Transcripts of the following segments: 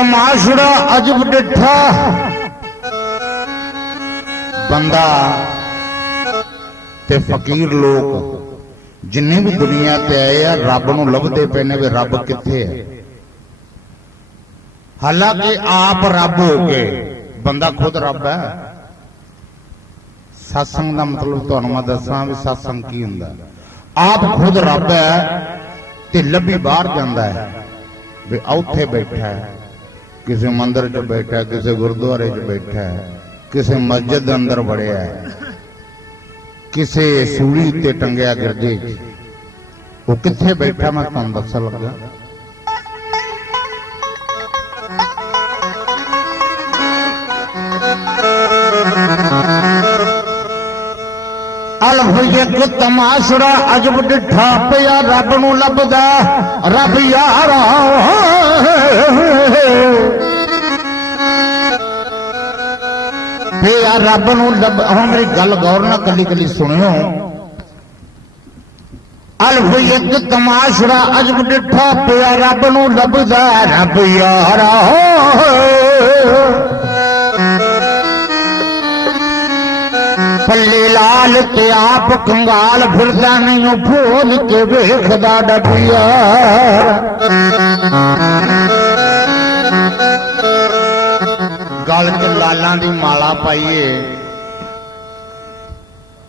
ਤਮਾਸ਼ੜਾ ਅਜਬ ਡਿਠਾ। ਬੰਦਾ ਤੇ ਫਕੀਰ ਲੋਕ ਜਿੰਨੇ ਵੀ ਦੁਨੀਆ ਤੇ ਆਏ ਆ, ਰੱਬ ਨੂੰ ਲੱਭਦੇ ਪਏ ਨੇ ਵੀ ਰੱਬ ਕਿੱਥੇ ਹੈ ਹਾਲਾਂਕਿ ਆਪ ਰੱਬ ਹੋ ਕੇ ਬੰਦਾ ਖੁਦ ਰੱਬ ਹੈ। ਸਤਸੰਗ ਦਾ ਮਤਲਬ ਤੁਹਾਨੂੰ ਮੈਂ ਦੱਸਾਂ ਵੀ ਸਤਸੰਗ ਕੀ ਹੁੰਦਾ। ਆਪ ਖੁਦ ਰੱਬ ਹੈ ਤੇ ਲੱਭੀ ਬਾਹਰ ਜਾਂਦਾ ਹੈ, ਵੀ ਉੱਥੇ ਬੈਠਾ ਹੈ। ਕਿਸੇ ਮੰਦਿਰ 'ਚ ਬੈਠਾ, ਕਿਸੇ ਗੁਰਦੁਆਰੇ 'ਚ ਬੈਠਾ, ਕਿਸੇ ਮਸਜਿਦ ਦੇ ਅੰਦਰ ਵੜਿਆ ਹੈ ਕਿਸੇ ਸੂਲੀ ਤੇ ਟੰਗਿਆ ਗਿਰਦੇ 'ਚ। ਉਹ ਕਿੱਥੇ ਬੈਠਾ ਮੈਂ ਤੁਹਾਨੂੰ ਦੱਸਣ ਲੱਗਾ? ਅਲਫ ਤਮਾਸ਼ਰਾ ਅਜਬ ਡਿਠਾ ਪਿਆ ਰੱਬ ਨੂੰ ਲੱਭਦਾ। ਰੱਬ ਯਾਰਾ। ਪਿਆ ਰੱਬ ਨੂੰ ਲੱਭ ਹੁਣ ਮੇਰੀ ਗੱਲ ਗੌਰ ਨਾਲ ਕੱਲੀ ਕੱਲੀ ਸੁਣਿਓ ਅਲਫ ਤਮਾਸ਼ਰਾ ਅਜਬ ਡਿਠਾ ਪਿਆ ਰੱਬ ਨੂੰ ਲੱਭਦਾ। ਰੱਬ ਯਾਰਾ। ਪੱਲੇ ਲਾਲ ਤੇ ਆਪ ਕੰਗਾਲ ਫਿਰਦਾ ਨਹੀਂ ਭੋਲ ਕੇ ਵੇਖਦਾ ਡੱਬਿਆ ਗਲ 'ਚ ਲਾਲਾਂ ਦੀ ਮਾਲਾ ਪਾਈਏ।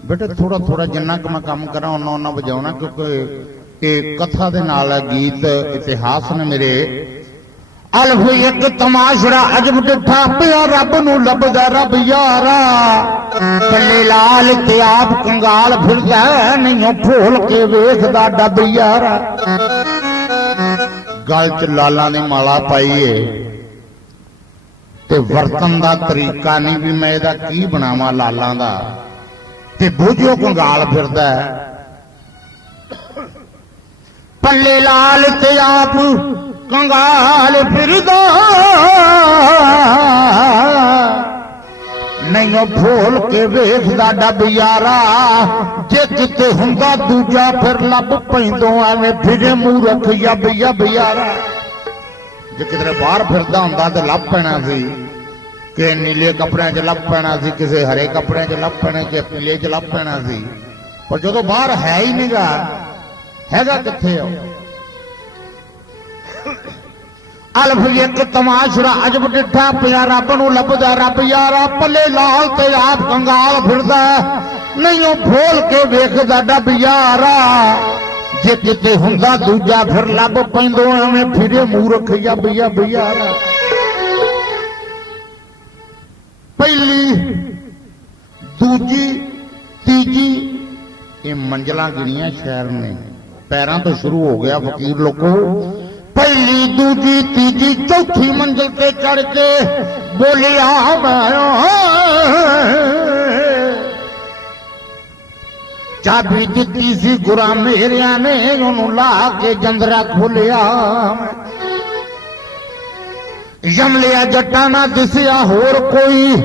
ਬੇਟਾ ਥੋੜਾ ਥੋੜਾ ਜਿੰਨਾ ਕੁ ਮੈਂ ਕੰਮ ਕਰਾਂ ਉਹਨਾਂ ਉਹਨਾਂ ਵਜਾਉਣਾ, ਕਿਉਂਕਿ ਇਹ ਕਥਾ ਦੇ ਨਾਲ ਹੈ ਗੀਤ, ਇਤਿਹਾਸ ਨੇ ਮੇਰੇ ਅਲਫ ਇੱਕ ਤਮਾਸ਼ਰਾ ਅਜਬ ਡਿਠਾ ਪਿਆ ਰੱਬ ਨੂੰ ਲੱਭਦਾ ਰੱਬ ਯਾਰਾ। ਪੱਲੇ ਲਾਲ ਤੇ ਆਪ ਕੰਗਾਲ ਫਿਰਦਾ ਨਹੀਂ ਭੋਲ ਕੇ ਵੇਖਦਾ ਡੱਬ ਯਾਰਾ। ਗਲ 'ਚ ਲਾਲਾਂ ਦੀ ਮਾਲਾ ਪਾਈਏ ਤੇ ਵਰਤਨ ਦਾ ਤਰੀਕਾ ਨਹੀਂ ਵੀ ਮੈਂ ਇਹਦਾ ਕੀ ਬਣਾਵਾਂ ਲਾਲਾਂ ਦਾ। ਤੇ ਬੋਝੋ ਕੰਗਾਲ ਫਿਰਦਾ। ਪੱਲੇ ਲਾਲ ਤੇ ਆਪ ਕੰਗਾਲ ਫਿਰਦਾ। ਨਹੀਂ ਉਹ ਭੋਲ ਕੇ ਵੇਖਦਾ ਡੱਬ ਯਾਰਾ। ਜੇ ਕਿਤੇ ਹੁੰਦਾ ਦੂਜਾ, ਫਿਰ ਲੱਭ ਪੈਂਦੋ ਐਵੇਂ ਫਿਰੇ ਮੂਰਖ ਯੱਬ ਯੱਬ ਯਾਰਾ। ਜੇ ਕਿਤੇ ਬਾਹਰ ਫਿਰਦਾ ਹੁੰਦਾ ਤੇ ਲੱਭ ਪੈਣਾ ਸੀ। ਕਿ ਨੀਲੇ ਕੱਪੜਿਆਂ 'ਚ ਲੱਭ ਪੈਣਾ ਸੀ, ਕਿਸੇ ਹਰੇ ਕੱਪੜਿਆਂ 'ਚ ਲੱਭ ਪੈਣਾ ਕਿ ਪੀਲੇ 'ਚ ਲੱਭ ਪੈਣਾ ਸੀ। ਪਰ ਜਦੋਂ ਬਾਹਰ ਹੈ ਹੀ ਨਹੀਂਗਾ ਹੈਗਾ ਕਿੱਥੇ ਉਹ? ਅਲਫ ਇੱਕ ਤਮਾਸ਼ੜਾ ਅਜਬ ਡਿੱਠਾ ਪਿਆ, ਰੱਬ ਨੂੰ ਲੱਭਦਾ ਰੱਬ ਯਾਰਾ, ਪੱਲੇ ਲਾਲ ਤੇ ਆਪ ਕੰਗਾਲ ਫਿਰਦਾ ਨਹੀਂ ਉਹ ਫੋਲ ਕੇ ਵੇਖਦਾ ਡੱਬ ਯਾਰਾ। ਜੇ ਕਿਤੇ ਹੁੰਦਾ ਦੂਜਾ ਫਿਰ ਲੱਭ ਪੈਂਦੋ, ਐਵੇਂ ਫਿਰੇ ਮੂਰਖ ਯੱਬ ਯੱਬ ਯਾਰਾ ਪਹਿਲੀ, ਦੂਜੀ, ਤੀਜੀ, ਇਹ ਮੰਜ਼ਲਾਂ ਗਿਣੀਆਂ ਸ਼ਹਿਰ ਨੇ, ਪੈਰਾਂ ਤੋਂ ਸ਼ੁਰੂ ਹੋ ਗਿਆ ਫਕੀਰ ਲੋਕੋ। ਪਹਿਲੀ, ਦੂਜੀ, ਤੀਜੀ, ਚੌਥੀ ਮੰਜ਼ਲ ਤੇ ਚੜ ਕੇ ਬੋਲਿਆ ਮੈਂ, ਚਾਬੀ ਦਿੱਤੀ ਸੀ ਗੁਰਾਂ ਮੇਰਿਆਂ ਨੇ, ਉਹਨੂੰ ਲਾ ਕੇ ਜੰਦਰਾ ਖੋਲਿਆ ਜਮਲਿਆ ਜੱਟਾਂ ਨਾ ਦਿਸਿਆ ਹੋਰ ਕੋਈ।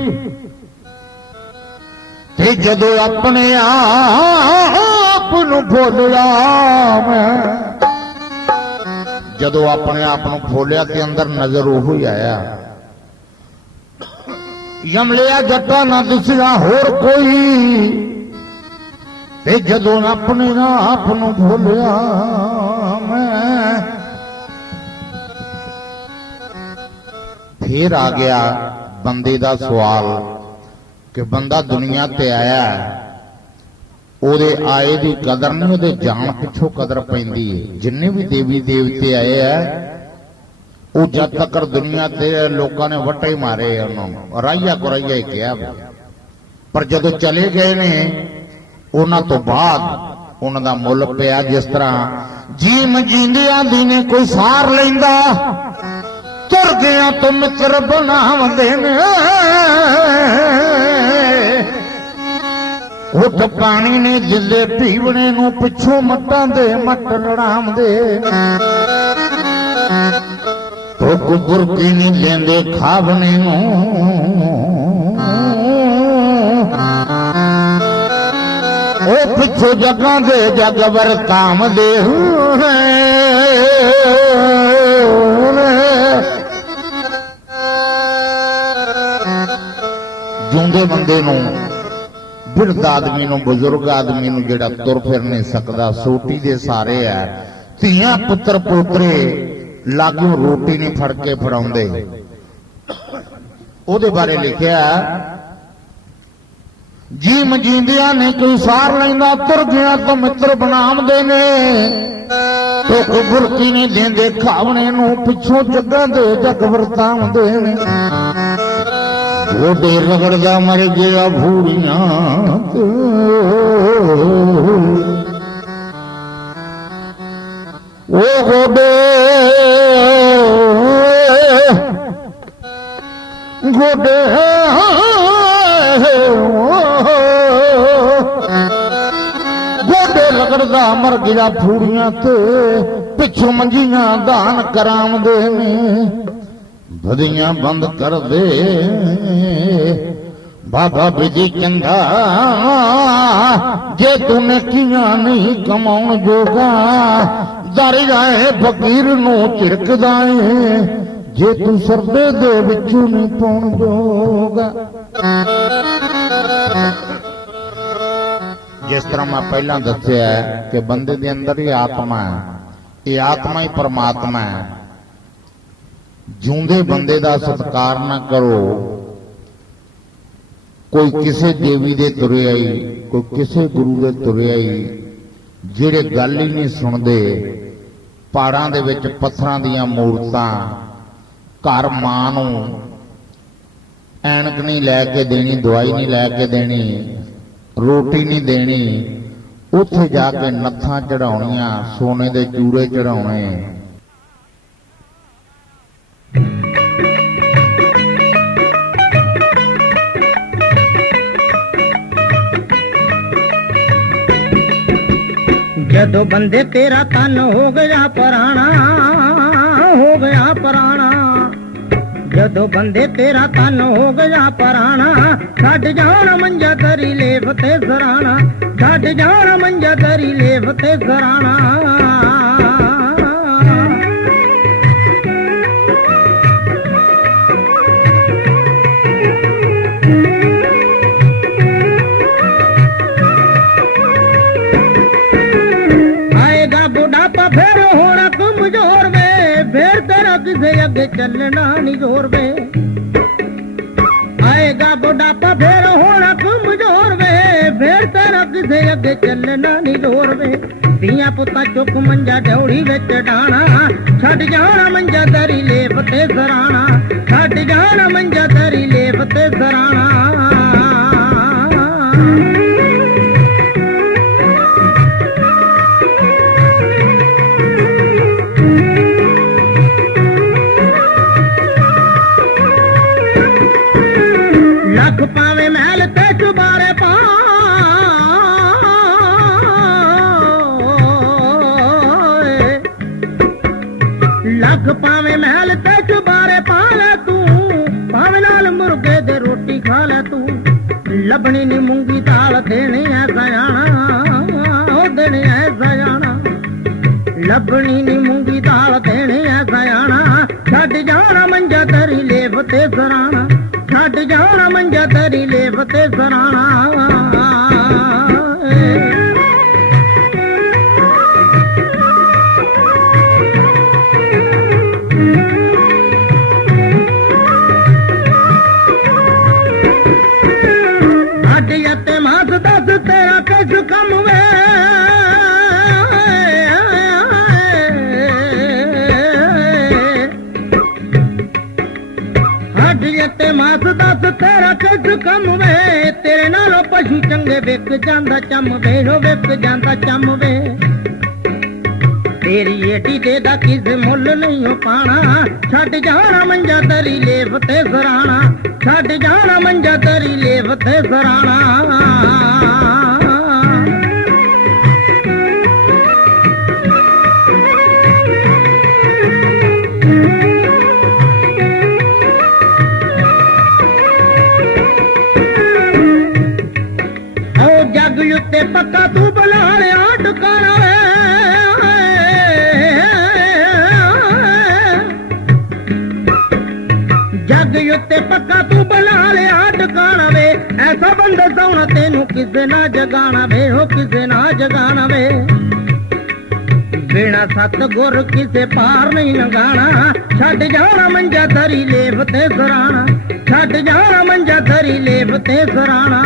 ਤੇ ਜਦੋਂ ਆਪਣੇ ਆਪ ਨੂੰ ਬੋਲਿਆ ਮੈਂ ਜਦੋਂ ਆਪਣੇ ਆਪ ਨੂੰ ਖੋਲਿਆ ਤੇ ਅੰਦਰ ਨਜ਼ਰ ਉਹ ਹੀ ਆਇਆ। ਯਮਲਿਆ ਜੱਟਾ ਨਾ ਦਿਸਿਆ ਹੋਰ ਕੋਈ ਤੇ ਜਦੋਂ ਆਪਣੇ ਆਪ ਨੂੰ ਭੁੱਲਿਆ ਮੈਂ ਫੇਰ ਆ ਗਿਆ ਬੰਦੇ ਦਾ ਸਵਾਲ ਕਿ ਬੰਦਾ ਦੁਨੀਆ ਤੇ ਆਇਆ। ਹੈ, ਉਹਦੇ ਆਏ ਦੀ ਕਦਰ ਨਹੀਂ, ਉਹਦੇ ਜਾਣ ਪਿੱਛੋਂ ਕਦਰ ਪੈਂਦੀ ਹੈ ਜਿੰਨੇ ਵੀ ਦੇਵੀ ਦੇਵਤੇ ਆਏ ਆ, ਉਹ ਜਦ ਤੱਕ ਦੁਨੀਆ ਤੇ ਲੋਕਾਂ ਨੇ ਵੱਟੇ ਮਾਰੇ ਉਹਨਾਂ ਨੂੰ। ਰਾਈਆ ਕੁਰਾਈਆ ਹੀ ਕਿਹਾ ਪਰ ਜਦੋਂ ਚਲੇ ਗਏ ਨੇ, ਉਹਨਾਂ ਤੋਂ ਬਾਅਦ ਉਹਨਾਂ ਦਾ ਮੁੱਲ ਪਿਆ ਜਿਸ ਤਰ੍ਹਾਂ, ਜੀਮ ਜੀਂਦਿਆਂ ਦੀ ਨੇ ਕੋਈ ਸਾਰ ਲੈਂਦਾ। ਤੁਰ ਗਿਆ ਤੋਂ ਮਿੱਤਰ ਬਣਾਉਂਦੇ ਨੇ। ਉੱਤ ਪਾਣੀ ਨੇ ਜਿੱਲੇ ਭੀਵਣੇ ਨੂੰ ਪਿੱਛੋਂ ਮੱਟਾਂ ਦੇ ਮੱਟ ਲੜਾਉਂਦੇ ਤੋ ਗੁਰ ਕੀ ਨਹੀਂ ਲੈਂਦੇ ਖਾਵਣੇ ਨੂੰ। ਉਹ ਪਿੱਛੋਂ ਜਗਾਂ ਦੇ ਜਗਵਰ ਕਾਮ ਦੇ ਹੋਏ ਜਿਉਂਦੇ ਬੰਦੇ ਨੂੰ ਬਿਰਧ ਆਦਮੀ ਨੂੰ, ਬਜ਼ੁਰਗ ਆਦਮੀ ਨੂੰ ਜਿਹੜਾ ਤੁਰ ਫਿਰ ਨਹੀਂ ਸਕਦਾ, ਸੋਟੀ ਦੇ ਸਾਰੇ ਆ। ਧੀਆਂ ਪੁੱਤਰ ਪੋਤਰੇ ਲਾਗੂ ਰੋਟੀ ਨਹੀਂ ਫੜ ਕੇ ਫੜਾਉਂਦੇ। ਉਹਦੇ ਬਾਰੇ ਲਿਖਿਆ ਜੀ ਮਜੀਂਦਿਆਂ ਨੇ ਕੋਈ ਸਾਰ ਲੈਂਦਾ ਤੁਰ ਗਿਆ ਤਾਂ ਮਿੱਤਰ ਬਣਾਉਂਦੇ ਨੇ। ਟੁੱਕ ਬੁਰਕੀ ਨਹੀਂ ਦਿੰਦੇ, ਖਾਵਣੇ ਨੂੰ ਪਿੱਛੋਂ ਜੱਗਾਂ ਦੇ ਜੱਗ ਵਰਤਾਉਂਦੇ ਨੇ। ਗੋਡੇ ਰਗੜਦਾ ਮਰ ਗਿਆ ਭੂੜੀਆਂ ਤੇ। ਉਹ ਗੋਡੇ ਗੋਡੇ ਗੋਡੇ ਰਗੜਦਾ ਮਰ ਗਿਆ ਫੂੜੀਆਂ ਤੇ। ਪਿੱਛੋਂ ਮੰਜੀਆਂ ਦਾਨ ਕਰਾਉਂਦੇ ਨੇ। ਬਦੀਆਂ ਬੰਦ ਕਰ ਦੇ। ਬਾਬਾ ਬਿਜ਼ੀ ਚੰਗਾ, ਜੇ ਤੂੰ ਨਕੀਆਂ ਨਹੀਂ ਕਮਾਉਣ ਜੋਗਾ, ਦਰ ਜਾਏ ਫਕੀਰ ਨੂੰ ਝਿੜਕਦਾ ਏ। ਜੇ ਤੂੰ ਸਰਦੇ ਦੇ ਵਿੱਚੋਂ ਨਹੀਂ ਪਾਉਣ ਜੋਗਾ। ਜਿਸ ਤਰ੍ਹਾਂ ਮੈਂ ਪਹਿਲਾਂ ਦੱਸਿਆ ਕਿ ਬੰਦੇ ਦੇ ਅੰਦਰ ਹੀ ਆਤਮਾ ਹੈ। ਇਹ ਆਤਮਾ ਹੀ ਪਰਮਾਤਮਾ ਹੈ। ਜਿਉਂਦੇ ਬੰਦੇ ਦਾ ਸਤਿਕਾਰ ਨਾ ਕਰੋ ਕੋਈ ਕਿਸੇ ਦੇਵੀ ਦੇ ਤੁਰੇ ਆਈ ਕੋਈ ਕਿਸੇ ਗੁਰੂ ਦੇ ਤੁਰੇ ਆਈ ਜਿਹੜੇ ਗੱਲ ਹੀ ਨਹੀਂ ਸੁਣਦੇ ਪਹਾੜਾਂ ਦੇ ਵਿੱਚ ਪੱਥਰਾਂ ਦੀਆਂ ਮੂਰਤਾਂ ਘਰ ਮਾਂ ਨੂੰ ਐਨਕ ਨਹੀਂ ਲੈ ਕੇ ਦੇਣੀ ਦਵਾਈ ਨਹੀਂ ਲੈ ਕੇ ਦੇਣੀ ਰੋਟੀ ਨਹੀਂ ਦੇਣੀ। ਉੱਥੇ ਜਾ ਕੇ ਨੱਥਾਂ ਚੜਾਉਣੀਆਂ ਸੋਨੇ ਦੇ ਚੂੜੇ ਚੜਾਉਣੇ ਜਦੋਂ ਬੰਦੇ ਤੇਰਾ ਤਨ ਹੋ ਗਿਆ ਪੁਰਾਣਾ, ਹੋ ਗਿਆ ਪੁਰਾਣਾ। ਜਦੋਂ ਬੰਦੇ ਤੇਰਾ ਤਨ ਹੋ ਗਿਆ ਪੁਰਾਣਾ, ਛੱਡ ਜਾਣ ਮੰਜਾ ਤੇਰੀ ਲੇਫ ਤੇ ਸਰਾਣਾ, ਛੱਡ ਜਾਣ ਮੰਜਾ ਤੇਰੀ ਲੇਫ ਤੇ ਸਰਾਣਾ। ਕਿਸੇ ਅੱਗੇ ਚੱਲਣਾ ਨਹੀਂ ਜ਼ੋਰ ਵੇ। ਆਏਗਾ ਬੁਢਾਪਾ ਫਿਰ ਹੋਣਾ ਕਮਜ਼ੋਰ ਵੇ। ਫਿਰ ਤੇਰਾ ਕਿਸੇ ਅੱਗੇ ਚੱਲਣਾ ਨਹੀਂ ਜ਼ੋਰ ਵੇ। ਧੀਆਂ ਪੁੱਤਾਂ ਚੁੱਕ ਮੰਜਾ ਡੌੜੀ ਵਿੱਚ ਡਾਣਾ ਛੱਡ ਜਾਣਾ ਮੰਜਾ ਤੇਰੀ ਲੇਪ ਤੇ ਸਰਾਣਾ। ਛੱਡ ਜਾਣਾ ਮੰਜਾ ਤੇਰੀ ਲੇਪ ਤੇ ਸਰਾਣਾ। ਖਾ ਲੈ ਤੂੰ। ਲੱਭਣੀ ਨੀ ਮੂੰਗੀ ਦਾਲ, ਦੇਣੀ ਐ ਸਿਆਣਾ ਉਹ ਦੇਣੀ ਐ ਸਜਾਣਾ ਲੱਭਣੀ ਨੀ ਮੂੰਗੀ ਦਾਲ, ਦੇਣੀ ਐ ਸਿਆਣਾ ਛੱਡ ਜਾਣਾ ਮੰਜਾ ਤੇਰੀ ਲੇਫ ਤੇ ਸਰਾਣਾ ਛੱਡ ਜਾਣਾ ਮੰਜਾ ਤੇਰੀ ਲੇਫ ਤੇ ਸਰਾਣਾ ਮਾਸ ਤੇਰਾ ਕਿਸ ਕੰਮ ਵੇ। ਤੇਰੇ ਨਾਲੋਂ ਪਸ਼ੂ ਚੰਗੇ ਵਿਕ ਜਾਂਦਾ, ਚੰਮ ਵੇ ਹੋ ਵਿਕ ਜਾਂਦਾ, ਚੰਮ ਵੇ। ਤੇਰੀ ਏਡੀ ਦੇ ਦਾ ਕਿਸ ਮੁੱਲ ਨਹੀਂ ਹੋ ਪਾਣਾ। ਛੱਡ ਜਾਣਾ ਮੰਜਾ ਤੇਰੀ ਲੇਫ ਤੇ ਸਰਾਣਾ। ਛੱਡ ਜਾਣਾ ਮੰਜਾ ਤੇਰੀ ਲੇਫ ਤੇ ਸਰਾਣਾ। ਜੱਗ ਉੱਤੇ ਸੌਣਾ ਤੈਨੂੰ ਕਿਸੇ ਨਾ ਜਗਾਣਾ ਵੇ, ਹੋ ਕਿਸੇ ਨਾ ਜਗਾਣਾ ਵੇ। ਬਿਨਾ ਸਤ ਗੁਰ ਕਿਸੇ ਪਾਰ ਨਹੀਂ ਲੰਘਾਣਾ। ਛੱਡ ਜਾਣਾ ਮੰਜਾ ਧਰੀ ਲੇਵ ਤੇ ਸਰਾਣਾ। ਛੱਡ ਜਾਣਾ ਮੰਜਾ ਧਰੀ ਲੇਵ ਤੇ ਸਰਾਣਾ।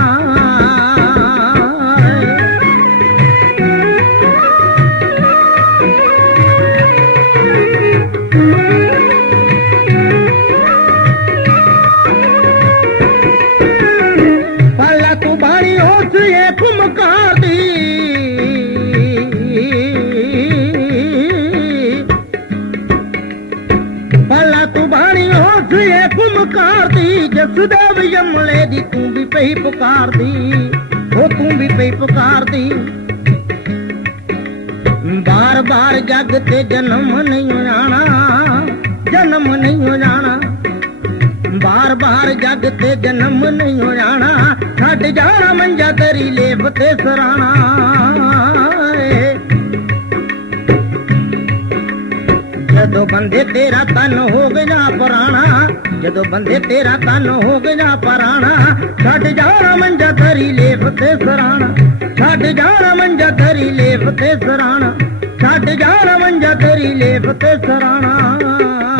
ਪਈ ਪੁਕਾਰਦੀ, ਉਹ ਤੂੰ ਵੀ ਪਈ ਪੁਕਾਰਦੀ। ਬਾਰ ਬਾਰ ਜੱਗ ਤੇ ਜਨਮ ਨਹੀਂ ਹੋ ਜਾਣਾ ਜਨਮ ਨਹੀਂ ਹੋ ਜਾਣਾ ਬਾਰ ਬਾਰ ਜੱਗ ਤੇ ਜਨਮ ਨਹੀਂ ਹੋ ਜਾਣਾ ਛੱਡ ਜਾਣਾ ਮੰਜਾ ਤੇਰੀ ਲੇਪ ਤੇ ਸਰਾਣਾ। ਜਦੋਂ ਬੰਦੇ ਤੇਰਾ ਤਨ ਹੋ ਗਿਆ ਪੁਰਾਣਾ, ਜਦੋਂ ਬੰਦੇ ਤੇਰਾ ਤਨ ਹੋ ਗਿਆ ਪੁਰਾਣਾ, ਛੱਡ ਜਾਣਾ ਮੰਜਾ ਧਰੀ ਲੇਪ ਤੇ ਸਰਾਣਾ, ਛੱਡ ਜਾਣਾ ਮੰਜਾ ਧਰੀ ਲੇਪ ਤੇ ਸਰਾਣਾ, ਛੱਡ ਜਾਣਾ ਮੰਜਾ ਧਰੀ ਲੇਪ ਤੇ ਸਰਾਣਾ।